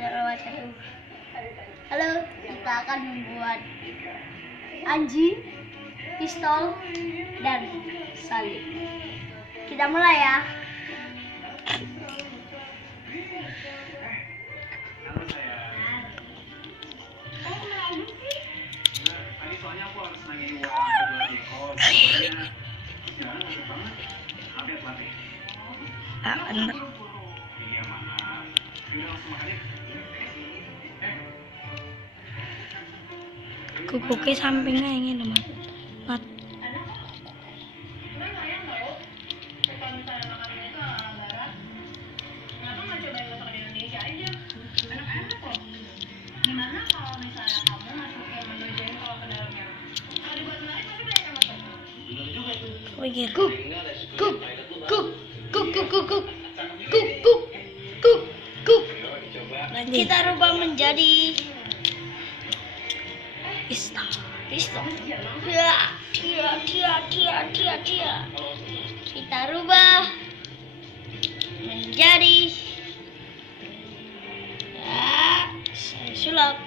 wabarakatuh. Halo, kita akan membuat anjing, pistol, dan salib. Kita mulai ya. Bener. Kupuknya sampingnya ini teman. Mat. Gimana kalau misalnya kamu masukin menu jengkol ke dalamnya? Kalau dibuat menarik pasti banyak yang masuk. Pikir. Kuk. Kita rubah menjadi Pistol. Dia. Kita rubah menjadi saya sulap.